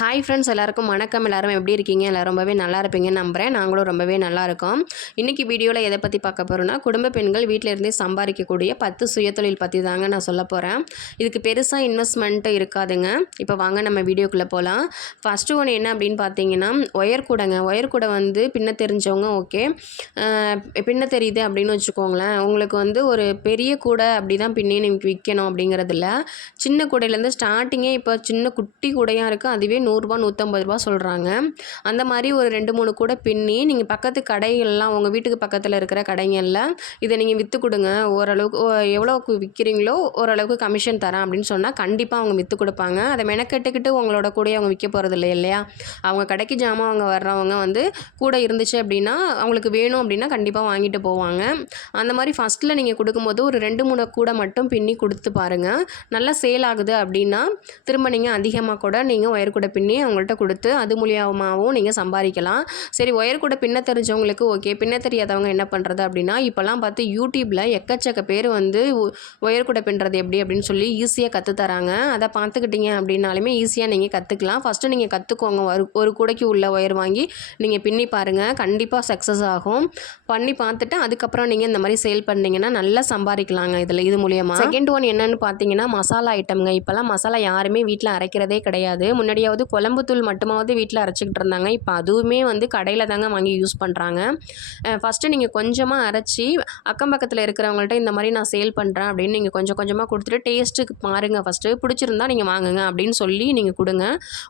Hi friends எல்லாருக்கும் வணக்கம். எல்லாரும் எப்படி இருக்கீங்க? எல்லாம் ரொம்பவே நல்லா இருப்பீங்கன்னு நம்புகிறேன் நாங்களும் ரொம்பவே நல்லா இருக்கோம். இன்றைக்கி வீடியோவில் எதை பற்றி பார்க்க போகிறோன்னா குடும்ப பெண்கள் வீட்டில் இருந்தே சம்பாதிக்கக்கூடிய பத்து சுயதொழில் பற்றி தாங்க நான் சொல்ல போகிறேன் இதுக்கு பெருசாக இன்வெஸ்ட்மெண்ட்டு இருக்காதுங்க. இப்போ வாங்க நம்ம வீடியோக்குள்ளே போகலாம் ஃபஸ்ட்டு ஒன்று என்ன அப்படின்னு பார்த்தீங்கன்னா ஒயர் கூடைங்க. ஒயர் கூடை வந்து பின்ன தெரிஞ்சவங்க ஓகே பின்ன தெரியுது அப்படின்னு வச்சுக்கோங்களேன். உங்களுக்கு வந்து ஒரு பெரிய கூடை அப்படி தான் பின்னே நீங்கள் விற்கணும் அப்படிங்கிறதில்ல. சின்ன கூடையிலேருந்து ஸ்டார்டிங்கே இப்போ சின்ன குட்டி கூடையாக இருக்குது அதுவே நூறுரூவா நூற்றம்பது ரூபா சொல்கிறாங்க அந்த மாதிரி ஒரு ரெண்டு மூணு கூட பின்னி நீங்கள் பக்கத்து கடைகள்லாம் உங்கள் வீட்டுக்கு பக்கத்தில் இருக்கிற கடைகளில் இதை நீங்கள் விற்று கொடுங்க. ஓரளவுக்கு எவ்வளோக்கு விற்கிறீங்களோ ஓரளவுக்கு கமிஷன் தரேன் அப்படின்னு சொன்னால் கண்டிப்பாக அவங்க விற்று கொடுப்பாங்க. அதை மெனக்கெட்டுக்கிட்டு உங்களோட கூட அவங்க விற்க போகிறது இல்லை இல்லையா? அவங்க கடைக்கு ஜாமான் அவங்க வர்றவங்க வந்து கூட இருந்துச்சு அப்படின்னா அவங்களுக்கு வேணும் அப்படின்னா கண்டிப்பாக வாங்கிட்டு போவாங்க. அந்த மாதிரி ஃபஸ்ட்டில் நீங்கள் கொடுக்கும்போது ஒரு ரெண்டு மூணு கூடை மட்டும் பின்னி கொடுத்து பாருங்கள் நல்லா சேல் ஆகுது அப்படின்னா திரும்ப நீங்கள் அதிகமாக கூட நீங்கள் ஒயர் கூட பின்னி அவங்கள்ட்ட கொடுத்து அது மூலியமாகவும் நீங்கள் சம்பாதிக்கலாம். சரி ஒயர் கூட பின்ன தெரிஞ்சவங்களுக்கு ஓகே பின்ன தெரியாதவங்க என்ன பண்ணுறது அப்படின்னா இப்போல்லாம் பார்த்து யூடியூப்பில் எக்கச்சக்க பேர் வந்து ஒயர் கூட பின்னுறது எப்படி அப்படின்னு சொல்லி ஈஸியாக கற்றுத்தராங்க அதை பார்த்துக்கிட்டீங்க அப்படின்னாலுமே ஈஸியாக நீங்கள் கற்றுக்கலாம் ஃபஸ்ட்டு நீங்கள் கற்றுக்கோங்க ஒரு ஒரு கூடைக்கு உள்ள ஒயர் வாங்கி நீங்கள் பின்னி பாருங்கள் கண்டிப்பாக சக்ஸஸ் ஆகும். பண்ணி பார்த்துட்டு அதுக்கப்புறம் நீங்கள் இந்த மாதிரி சேல் பண்ணிங்கன்னா நல்லா சம்பாதிக்கலாங்க இதில் இது மூலியமாக செகண்ட் ஒன் என்னென்னு பார்த்தீங்கன்னா மசாலா ஐட்டம்ங்க இப்போல்லாம் மசாலா யாருமே வீட்டில் அரைக்கிறதே கிடையாது. முன்னாடியாவது வந்து குழம்புத்தூள் மட்டுமாவது வீட்டில் அரைச்சிக்கிட்டு இருந்தாங்க. இப்போ அதுவுமே வந்து கடையில் தாங்க வாங்கி யூஸ் பண்ணுறாங்க ஃபஸ்ட்டு நீங்கள் கொஞ்சமாக அரைச்சி அக்கம் பக்கத்தில் இருக்கிறவங்கள்ட்ட இந்த மாதிரி நான் சேல் பண்ணுறேன் அப்படின்னு நீங்கள் கொஞ்சம் கொஞ்சமாக கொடுத்துட்டு டேஸ்ட்டுக்கு பாருங்கள் ஃபஸ்ட்டு பிடிச்சிருந்தா நீங்கள் வாங்குங்க அப்படின்னு சொல்லி நீங்கள் கொடுங்க.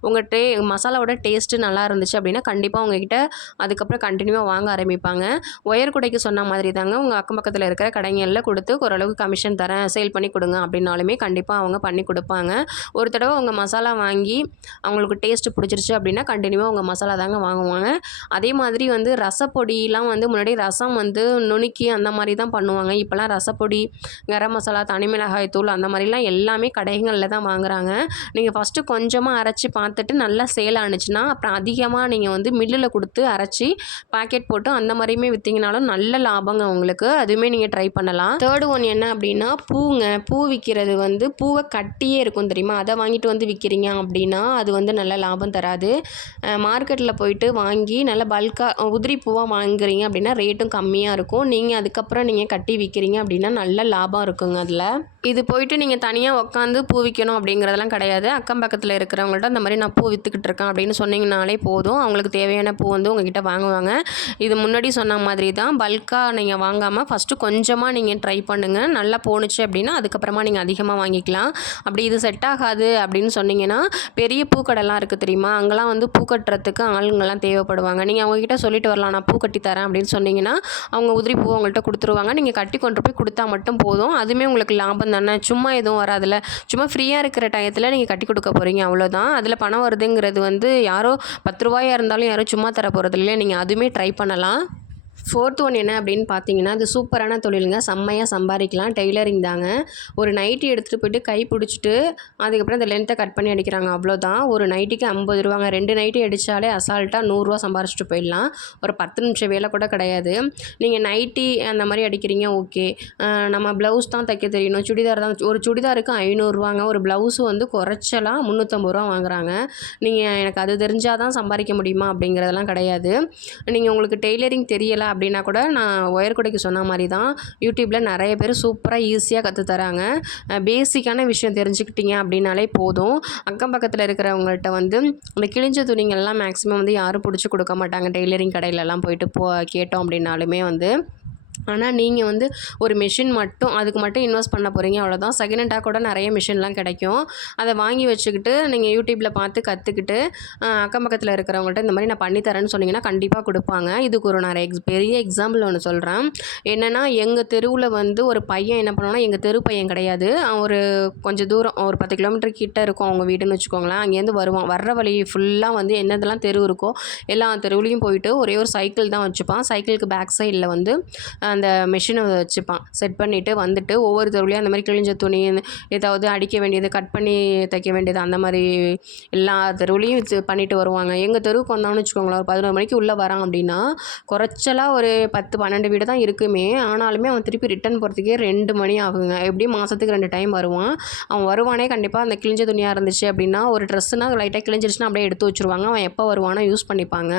உங்கள் டே மசாலாவோட டேஸ்ட்டு நல்லா இருந்துச்சு அப்படின்னா கண்டிப்பாக உங்ககிட்ட அதுக்கப்புறம் கண்டினியூவாக வாங்க ஆரம்பிப்பாங்க. ஒயர் குடைக்கு சொன்ன மாதிரி தாங்க உங்கள் அக்கம் பக்கத்தில் இருக்கிற கடைகளில் கொடுத்து ஓரளவுக்கு கமிஷன் தரேன் சேல் பண்ணி கொடுங்க அப்படின்னாலுமே கண்டிப்பாக அவங்க பண்ணி கொடுப்பாங்க. ஒரு தடவை உங்கள் மசாலா வாங்கி அவங்க அவங்களுக்கு டேஸ்ட்டு பிடிச்சிருச்சு அப்படின்னா கண்டினியூவாக அவங்க மசாலா தாங்க வாங்குவாங்க. அதே மாதிரி வந்து ரசப்பொடியெலாம் வந்து முன்னாடி ரசம் வந்து நுணுக்கி அந்த மாதிரி தான் பண்ணுவாங்க. இப்போலாம் ரசப்பொடி கரம் மசாலா தனி மிளகாய் தூள் அந்த மாதிரிலாம் எல்லாமே கடைகளில் தான் வாங்குறாங்க. நீங்கள் ஃபஸ்ட்டு கொஞ்சமாக அரைச்சி பார்த்துட்டு நல்லா சேல் ஆணுச்சுன்னா அப்புறம் அதிகமாக நீங்கள் வந்து மில்லில் கொடுத்து அரைச்சி பாக்கெட் போட்டு அந்த மாதிரியுமே விற்றிங்கனாலும் நல்ல லாபங்க உங்களுக்கு. அதுவுமே நீங்கள் ட்ரை பண்ணலாம். தேர்டு ஒன் என்ன அப்படின்னா பூங்க. பூ விற்கிறது வந்து பூவை கட்டியே இருக்கும் தெரியுமா? அதை வாங்கிட்டு வந்து விற்கிறீங்க அப்படின்னா அது வந்து வந்து நல்ல லாபம் தராது. மார்க்கெட்டில் போயிட்டு வாங்கி நல்ல பல்காக உதிரி பூவாக வாங்குறீங்க அப்படின்னா ரேட்டும் கம்மியாக இருக்கும். நீங்கள் அதுக்கப்புறம் நீங்கள் கட்டி விற்கிறீங்க அப்படின்னா நல்ல லாபம் இருக்குங்க அதில். இது போயிட்டு நீங்கள் தனியாக உட்காந்து பூ விற்கணும் அப்படிங்கிறதெல்லாம் கிடையாது. அக்கம் பக்கத்தில் இருக்கிறவங்கள்ட்ட அந்த மாதிரி நான் பூ விற்றுக்கிட்டு இருக்கேன் அப்படின்னு சொன்னீங்கனாலே போதும். அவங்களுக்கு தேவையான பூ வந்து உங்ககிட்ட வாங்குவாங்க. இது முன்னாடி சொன்ன மாதிரி தான் பல்காக நீங்கள் வாங்காமல் ஃபஸ்ட்டு கொஞ்சமாக நீங்கள் ட்ரை பண்ணுங்கள் நல்லா போணுச்சு அப்படின்னா அதுக்கப்புறமா நீங்கள் அதிகமாக வாங்கிக்கலாம். அப்படி இது செட் ஆகாது அப்படின்னு சொன்னீங்கன்னா பெரிய பூக்கள் பூக்கடைலாம் இருக்குது தெரியுமா? அங்கெல்லாம் வந்து பூ கட்டுறதுக்கு ஆளுங்கள்லாம் தேவைப்படுவாங்க. நீங்கள் அவங்கக்கிட்ட சொல்லிட்டு வரலாம் நான் பூ கட்டி தரேன் அப்படின்னு சொன்னீங்கன்னா அவங்க உதிரி பூ அவங்கள்ட்ட கொடுத்துருவாங்க. நீங்கள் கட்டி கொண்டு போய் கொடுத்தா மட்டும் போதும். அதுவுமே உங்களுக்கு லாபம் தானே? சும்மா எதுவும் வராதில்ல. சும்மா ஃப்ரீயாக இருக்கிற டயத்தில் நீங்கள் கட்டி கொடுக்க போகிறீங்க அவ்வளோதான் அதில் பணம் வருதுங்கிறது வந்து யாரோ பத்து ரூபாயாக இருந்தாலும் யாரும் சும்மா தர போகிறது இல்லை நீங்கள் அதுவுமே ட்ரை பண்ணலாம். ஃபோர்த் ஒன் என்ன அப்படின்னு பார்த்தீங்கன்னா அது சூப்பரான தொழிலுங்க. செம்மையாக சம்பாதிக்கலாம். டெய்லரிங் தாங்க. ஒரு நைட்டி எடுத்துகிட்டு போயிட்டு கை பிடிச்சிட்டு அதுக்கப்புறம் அந்த லென்த்தை கட் பண்ணி அடிக்கிறாங்க. அவ்வளோதான் ஒரு நைட்டிக்கு ஐம்பது ரூபாங்க. ரெண்டு நைட்டி அடித்தாலே அசால்ட்டாக நூறுரூவா சம்பாரிச்சிட்டு போயிடலாம். ஒரு பத்து நிமிஷம் வேலை கூட கிடையாது. நீங்கள் நைட்டி அந்த மாதிரி அடிக்கிறீங்க ஓகே நம்ம ப்ளவுஸ் தான் தைக்க தெரியணும். சுடிதார் தான் ஒரு சுடிதாருக்கு ஐநூறுரூவாங்க ஒரு ப்ளவுஸு வந்து குறைச்சலாம் முந்நூற்றம்பது ரூபா வாங்குறாங்க. நீங்கள் எனக்கு அது தெரிஞ்சால் தான் சம்பாதிக்க முடியுமா அப்படிங்கிறதெல்லாம் கிடையாது. நீங்கள் உங்களுக்கு டெய்லரிங் தெரியலை அப்படின்னா கூட நான் ஒயர் குடைக்கு சொன்ன மாதிரி தான் யூடியூப்பில் நிறைய பேர் சூப்பராக ஈஸியாக கற்றுத்தராங்க பேசிக்கான விஷயம் தெரிஞ்சுக்கிட்டீங்க அப்படின்னாலே போதும். அக்கம் பக்கத்தில் இருக்கிறவங்கள்ட்ட வந்து இந்த கிழிஞ்ச துணிங்கள்லாம் மேக்ஸிமம் வந்து யாரும் பிடிச்சி கொடுக்க மாட்டாங்க. டெய்லரிங் கடையிலலாம் போயிட்டு போ கேட்டோம் அப்படின்னாலுமே வந்து ஆனால் நீங்கள் வந்து ஒரு மிஷின் மட்டும் அதுக்கு மட்டும் இன்வெஸ்ட் பண்ண போகிறீங்க அவ்வளோதான் செகண்ட் ஹேண்டாக கூட நிறைய மிஷின்லாம் கிடைக்கும். அதை வாங்கி வச்சுக்கிட்டு நீங்கள் யூடியூப்பில் பார்த்து கற்றுக்கிட்டு அக்கம் பக்கத்தில் இருக்கிறவங்கள்ட்ட இந்த மாதிரி நான் பண்ணித்தரேன்னு சொன்னீங்கன்னா கண்டிப்பாக கொடுப்பாங்க. இதுக்கு ஒரு நான் எக்ஸ் பெரிய எக்ஸாம்பிள் ஒன்று சொல்கிறேன் என்னென்னா எங்கள் தெருவில் வந்து ஒரு பையன் என்ன பண்ணுவான்னா எங்கள் தெரு பையன் கிடையாது. ஒரு கொஞ்சம் தூரம் ஒரு பத்து கிலோமீட்டர் கிட்டே இருக்கும் அவங்க வீடுன்னு வச்சுக்கோங்களேன். அங்கேருந்து வருவான். வர்ற வழி ஃபுல்லாக வந்து என்னதெல்லாம் தெரு இருக்கோ எல்லா தெருவுலேயும் போயிட்டு ஒரே ஒரு சைக்கிள் தான் வச்சுப்பான். சைக்கிளுக்கு பேக் சைடில் வந்து அந்த மிஷினை வச்சுப்பான். செட் பண்ணிவிட்டு வந்துட்டு ஒவ்வொரு தெருவுலையும் அந்த மாதிரி கிழிஞ்ச துணி ஏதாவது அடிக்க வேண்டியது கட் பண்ணி தைக்க வேண்டியது அந்த மாதிரி எல்லா தெருவுலையும் இது பண்ணிட்டு வருவாங்க. எங்கள் தெருவுக்கு வந்தாங்கன்னு வச்சுக்கோங்களேன் ஒரு பதினோரு மணிக்கு உள்ளே வரான் அப்படின்னா குறைச்சலாக ஒரு பத்து பன்னெண்டு வீடு தான் இருக்குமே. ஆனாலுமே அவன் திருப்பி ரிட்டன் போகிறதுக்கே ரெண்டு மணி ஆகுங்க. எப்படியும் மாதத்துக்கு ரெண்டு டைம் வருவான். அவன் வருவானே கண்டிப்பாக அந்த கிழிஞ்ச துணியாக இருந்துச்சு அப்படின்னா ஒரு ட்ரெஸ்ஸுனா லைட்டாக கிழிஞ்சிருச்சுன்னா அப்படியே எடுத்து வச்சுருவாங்க. அவன் எப்போ வருவானோ யூஸ் பண்ணிப்பாங்க.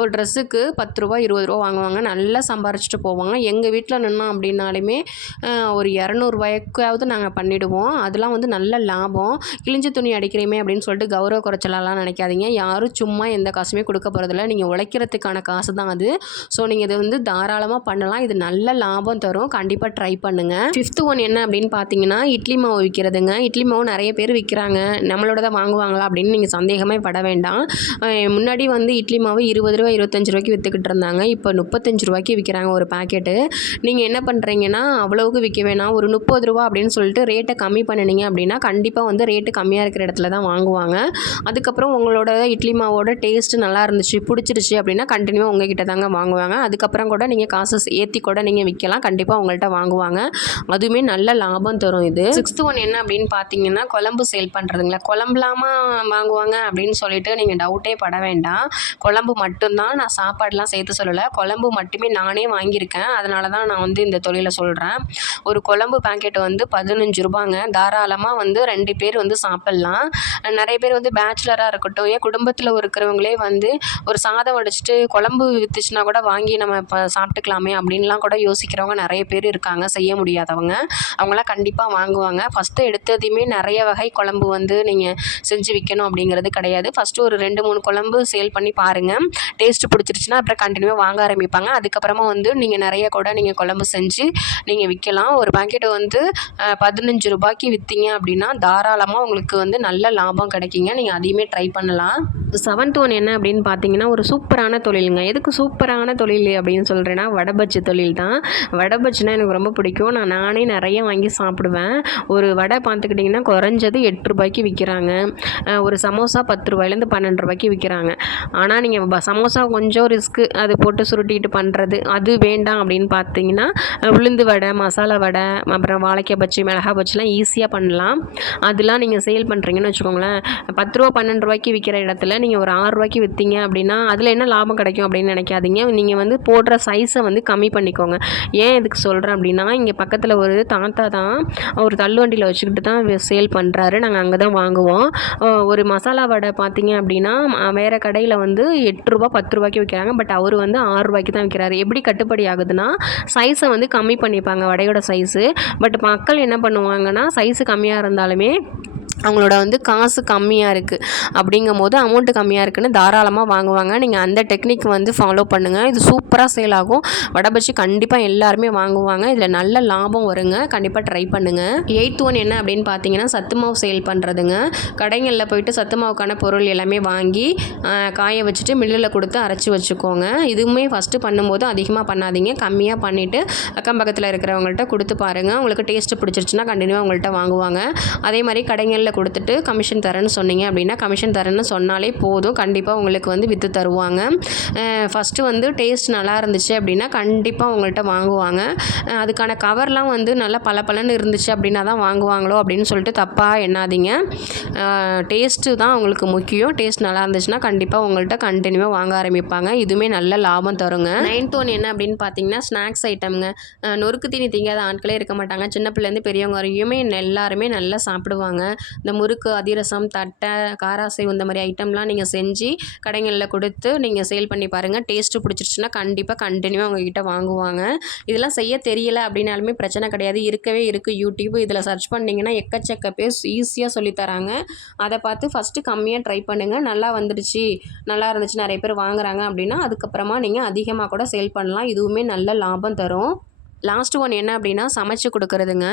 ஒரு ட்ரெஸ்ஸுக்கு பத்து ரூபா இருபது ரூபா வாங்குவாங்க. நல்லா சம்பாரிச்சிட்டு போவாங்க. எங்கள் வீட்டில் நின்னோம் அப்படின்னாலுமே ஒரு இரநூறுவாய்க்காவது நாங்கள் பண்ணிவிடுவோம் அதெல்லாம் வந்து நல்ல லாபம். கிழிஞ்ச துணி அடிக்கிறீமே அப்படின்னு சொல்லிட்டு கௌரவ குறைச்சலாலாம் நினைக்காதீங்க. யாரும் சும்மா எந்த காசுமே கொடுக்க போகிறதில்ல நீங்கள் உழைக்கிறதுக்கான காசு தான் அது. ஸோ நீங்கள் இதை வந்து தாராளமாக பண்ணலாம். இது நல்ல லாபம் தரும். கண்டிப்பாக ட்ரை பண்ணுங்கள் ஃபிஃப்த்து ஒன் என்ன அப்படின்னு பார்த்தீங்கன்னா இட்லி மாவு விற்கிறதுங்க. இட்லி மாவு நிறைய பேர் விற்கிறாங்க. நம்மளோட தான் வாங்குவாங்களா அப்படின்னு நீங்கள் சந்தேகமே பட வேண்டாம். முன்னாடி வந்து இட்லி மாவு இருபது ரூபா இருபத்தஞ்சு ரூபாய்க்கு விற்றுக்கிட்டு இருந்தாங்க. இப்போ முப்பத்தஞ்சு ரூபாய்க்கு விற்கிறாங்க ஒரு பாக்கெட்டு நீங்கள் என்ன பண்ணுறீங்கன்னா அவ்வளவுக்கு விற்க வேணாம் ஒரு முப்பது ரூபா அப்படின்னு சொல்லிட்டு ரேட்டை கம்மி பண்ணினீங்க அப்படின்னா கண்டிப்பாக வந்து ரேட்டு கம்மியாக இருக்கிற இடத்துல தான் வாங்குவாங்க. அதுக்கப்புறம் உங்களோட இட்லி மாவோட டேஸ்ட்டு நல்லா இருந்துச்சு பிடிச்சிருச்சு அப்படின்னா கண்டினியூவாக உங்ககிட்ட தாங்க வாங்குவாங்க. அதுக்கப்புறம் கூட நீங்கள் காசு ஏற்றி கூட நீங்கள் விற்கலாம் கண்டிப்பாக உங்கள்கிட்ட வாங்குவாங்க. அதுவுமே நல்ல லாபம் தரும் இது. சிக்ஸ்த்து ஒன் என்ன அப்படின்னு பார்த்தீங்கன்னா குழம்பு சேல் பண்ணுறதுங்களா குழம்புலாமா வாங்குவாங்க அப்படின்னு சொல்லிட்டு நீங்கள் டவுட்டே பட வேண்டாம். குழம்பு மட்டும்தான் நான் சாப்பாடுலாம் சேர்த்து சொல்லலை. குழம்பு மட்டுமே நானே வாங்கியிருக்கேன். அதனால தான் நான் வந்து இந்த தொழிலை சொல்கிறேன் ஒரு குழம்பு பேக்கெட் வந்து பதினஞ்சு ரூபாங்க. தாராளமாக வந்து ரெண்டு பேர் வந்து சாப்பிட்லாம். நிறைய பேர் வந்து பேச்சுலராக இருக்கட்டும் ஏன் குடும்பத்தில் இருக்கிறவங்களே வந்து ஒரு சாதம் வடிச்சிட்டு குழம்பு வித்துச்சுன்னா கூட வாங்கி நம்ம இப்போ சாப்பிட்டுக்கலாமே அப்படின்லாம் கூட யோசிக்கிறவங்க நிறைய பேர் இருக்காங்க. செய்ய முடியாதவங்க. அவங்களாம் கண்டிப்பாக வாங்குவாங்க. ஃபஸ்ட்டு எடுத்ததையுமே நிறைய வகை குழம்பு வந்து நீங்கள் செஞ்சு விற்கணும் அப்படிங்கிறது கிடையாது. ஃபஸ்ட்டு ஒரு ரெண்டு மூணு குழம்பு சேல் பண்ணி பாருங்கள் டேஸ்ட்டு பிடிச்சிருச்சுன்னா அப்புறம் கண்டினியூவாக வாங்க ஆரம்பிப்பாங்க. அதுக்கப்புறமா வந்து நீங்கள் நிறைய கூட நீங்கள் குழம்பு செஞ்சு நீங்கள் விற்கலாம் ஒரு பாக்கெட்டு வந்து பதினஞ்சு ரூபாய்க்கு விற்றீங்க அப்படின்னா தாராளமாக உங்களுக்கு வந்து நல்ல லாபம் கிடைக்குங்க. நீங்கள் அதையுமே ட்ரை பண்ணலாம். செவன்த் ஒன் என்ன அப்படின்னு பார்த்தீங்கன்னா ஒரு சூப்பரான தொழிலுங்க. எதுக்கு சூப்பரான தொழில் அப்படின்னு சொல்கிறேன்னா வடபஜ்ஜி தொழில் தான் வடபஜ்ஜினா எனக்கு ரொம்ப பிடிக்கும். நான் நானே நிறைய வாங்கி சாப்பிடுவேன். ஒரு வடை பார்த்துக்கிட்டிங்கன்னா குறைஞ்சது எட்டு ரூபாய்க்கு விற்கிறாங்க ஒரு சமோசா பத்து ரூபாயிலேருந்து பன்னெண்டு ரூபாய்க்கு விற்கிறாங்க ஆனால் நீங்கள் சமோசா கொஞ்சம் ரிஸ்க்கு அது போட்டு சுருட்டிட்டு பண்ணுறது அது வேண்டாம் அப்படின்னு பார்த்தீங்கன்னா உளுந்து வடை மசாலா வடை அப்புறம் வாழைக்காய் பச்சி மிளகா பச்சிலாம் ஈஸியாக பண்ணலாம். அதெல்லாம் நீங்கள் சேல் பண்ணுறீங்கன்னு வச்சுக்கோங்களேன். பத்து ரூபா பன்னெண்டு ரூபாய்க்கு விற்கிற இடத்துல நீங்கள் ஒரு ஆறு ரூபாய்க்கு விற்றீங்க அப்படின்னா அதில் என்ன லாபம் கிடைக்கும் அப்படின்னு நினைக்காதீங்க. நீங்கள் வந்து போடுற சைஸை வந்து கம்மி பண்ணிக்கோங்க. ஏன் இதுக்கு சொல்கிறேன் அப்படின்னா இங்கே பக்கத்தில் ஒரு தாத்தா தான் ஒரு தள்ளுவண்டியில் வச்சுக்கிட்டு தான் சேல் பண்ணுறாரு நாங்கள் அங்கே தான் வாங்குவோம். ஒரு மசாலா வடை பார்த்தீங்க அப்படின்னா வேறு கடையில் வந்து எட்டு ரூபா பத்து ரூபாய்க்கு விற்கிறாங்க பட் அவர் வந்து ஆறு ரூபாய்க்கு தான் விற்கிறாரு எப்படி கட்டுப்படி ஆகுதுன்னா சைஸை வந்து கம்மி பண்ணிப்பாங்க வடையோட சைஸு பட் மக்கள் என்ன பண்ணுவாங்கன்னா சைஸு கம்மியாக இருந்தாலுமே அவங்களோட வந்து காசு கம்மியாக இருக்குது அப்படிங்கும் போது அமௌண்ட்டு கம்மியாக இருக்குன்னு தாராளமாக வாங்குவாங்க. நீங்கள் அந்த டெக்னிக் வந்து ஃபாலோ பண்ணுங்கள் இது சூப்பராக சேல் ஆகும். வடபஜ்ஜி கண்டிப்பாக எல்லாருமே வாங்குவாங்க. இதில் நல்ல லாபம் வருங்க. கண்டிப்பாக ட்ரை பண்ணுங்கள் எயித் ஒன் என்ன அப்படின்னு பார்த்தீங்கன்னா சத்து மாவு சேல் பண்ணுறதுங்க கடைகளில் போயிட்டு சத்து மாவுக்கான பொருள் எல்லாமே வாங்கி காய வச்சுட்டு மில்லில் கொடுத்து அரைச்சி வச்சுக்கோங்க. இதுவுமே ஃபஸ்ட்டு பண்ணும்போது அதிகமாக பண்ணாதீங்க. கம்மியாக பண்ணிவிட்டு அக்கம் பக்கத்தில் இருக்கிறவங்கள்ட்ட கொடுத்து பாருங்கள் உங்களுக்கு டேஸ்ட்டு பிடிச்சிருச்சுன்னா கண்டினியூவாக உங்கள்கிட்ட வாங்குவாங்க. அதே மாதிரி கடைகளில் கொடுத்துட்டு கமிஷன் தரேன்னு சொன்னீங்க அப்படின்னா கமிஷன் தரேன்னு சொன்னாலே போதும். கண்டிப்பாக உங்களுக்கு வந்து விற்று தருவாங்க. ஃபஸ்ட்டு வந்து டேஸ்ட் நல்லா இருந்துச்சு அப்படின்னா கண்டிப்பாக உங்கள்கிட்ட வாங்குவாங்க. அதுக்கான கவர்லாம் வந்து நல்லா பளபளன்னு இருந்துச்சு அப்படின்னா தான் வாங்குவாங்களோ அப்படின்னு சொல்லிட்டு தப்பாக எண்ணாதீங்க. டேஸ்ட்டு தான் அவங்களுக்கு முக்கியம். டேஸ்ட் நல்லா இருந்துச்சுன்னா கண்டிப்பாக உங்கள்கிட்ட கண்டினியூவாக வாங்க ஆரம்பிப்பாங்க. இதுவுமே நல்ல லாபம் தருங்க. நைன்த் ஒன் என்ன அப்படின்னு பார்த்தீங்கன்னா ஸ்நாக்ஸ் ஐட்டம்ங்க நொறுக்கு தீனி திங்காத ஆட்களே இருக்க மாட்டாங்க. சின்ன பிள்ளைலேருந்து பெரியவங்க வரையுமே எல்லாருமே நல்லா சாப்பிடுவாங்க. இந்த முறுக்கு அதிரசம் தட்டை காராசை இந்த மாதிரி ஐட்டம்லாம் நீங்கள் செஞ்சு கடைகளில் கொடுத்து நீங்கள் சேல் பண்ணி பாருங்கள் டேஸ்ட்டு பிடிச்சிருச்சுன்னா கண்டிப்பாக கண்டினியூவாக உங்ககிட்ட வாங்குவாங்க. இதெல்லாம் செய்ய தெரியல அப்படின்னாலுமே பிரச்சனை கிடையாது. இருக்கவே இருக்குது யூடியூப் இதில் சர்ச் பண்ணிங்கன்னா எக்கச்சக்க பேர் ஈஸியாக சொல்லித்தராங்க அதை பார்த்து ஃபஸ்ட்டு கம்மியாக ட்ரை பண்ணுங்கள் நல்லா வந்துடுச்சு. நல்லா இருந்துச்சு. நிறைய பேர் வாங்குறாங்க அப்படின்னா அதுக்கப்புறமா நீங்கள் அதிகமாக கூட சேல் பண்ணலாம். இதுவுமே நல்ல லாபம் தரும். லாஸ்ட் ஒன் என்ன அப்படின்னா சமைச்சு கொடுக்குறதுங்க.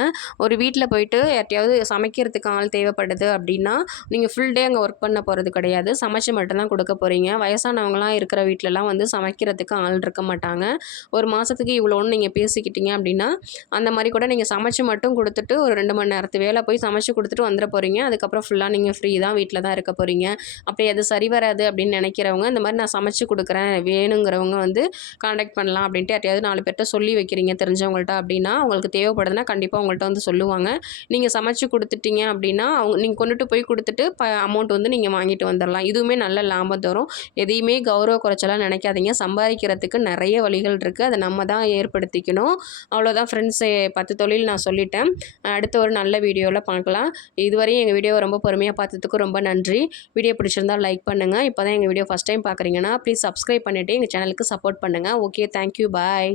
ஒரு வீட்டில் போயிட்டு யார்ட்டையாவது சமைக்கிறதுக்கு ஆள் தேவைப்படுது அப்படின்னா நீங்கள் ஃபுல் டே அங்கே ஒர்க் பண்ண போகிறது கிடையாது. சமைச்சு மட்டும்தான் கொடுக்க போகிறீங்க வயசானவங்களாம் இருக்கிற வீட்டிலலாம் வந்து சமைக்கிறதுக்கு ஆள் இருக்க மாட்டாங்க. ஒரு மாதத்துக்கு இவ்வளோன்னு நீங்கள் பேசிக்கிட்டீங்க அப்படின்னா அந்த மாதிரி கூட நீங்கள் சமைச்சு மட்டும் கொடுத்துட்டு ஒரு ரெண்டு மணி நேரத்து வேலை போய் சமைச்சு கொடுத்துட்டு வந்துட போகிறீங்க அதுக்கப்புறம் ஃபுல்லாக நீங்கள் ஃப்ரீ தான் வீட்டில் தான் இருக்க போகிறீங்க அப்படி அது சரி வராது அப்படின்னு நினைக்கிறவங்க இந்த மாதிரி நான் சமைச்சு கொடுக்குறேன் வேணுங்கிறவங்க வந்து காண்டாக்ட் பண்ணலாம் அப்படின்ட்டு யார்ட்டையாவது நாலு பேர்கிட்ட சொல்லி வைக்கிறீங்க தெரிஞ்சவங்கள்ட்ட அப்படின்னா அவங்களுக்கு தேவைப்படுதுன்னா கண்டிப்பாக உங்கள்கிட்ட வந்து சொல்லுவாங்க. நீங்கள் சமைச்சு கொடுத்துட்டீங்க அப்படின்னா அவங்க நீங்கள் கொண்டுட்டு போய் கொடுத்துட்டு ப அமௌண்ட் வந்து நீங்கள் வாங்கிட்டு வந்துடலாம் இதுவுமே நல்ல லாபம் தரும். எதையுமே கௌரவ குறைச்சலாம் நினைக்காதீங்க. சம்பாதிக்கிறதுக்கு நிறைய வழிகள் இருக்குது அதை நம்ம தான் ஏற்படுத்திக்கணும். அவ்வளோதான் ஃப்ரெண்ட்ஸு பத்து தொழில் நான் சொல்லிட்டேன். அடுத்த ஒரு நல்ல வீடியோவில் பார்க்கலாம். இதுவரையும் எங்கள் வீடியோவை ரொம்ப பொறுமையாக பார்த்ததுக்கு ரொம்ப நன்றி. வீடியோ பிடிச்சிருந்தா லைக் பண்ணுங்கள் இப்போ தான் எங்கள் வீடியோ ஃபஸ்ட் டைம் பார்க்குறீங்கன்னா ப்ளீஸ் சப்ஸ்கிரைப் பண்ணிவிட்டு எங்கள் சேனலுக்கு சப்போர்ட் பண்ணுங்கள் ஓகே தேங்க்யூ பாய்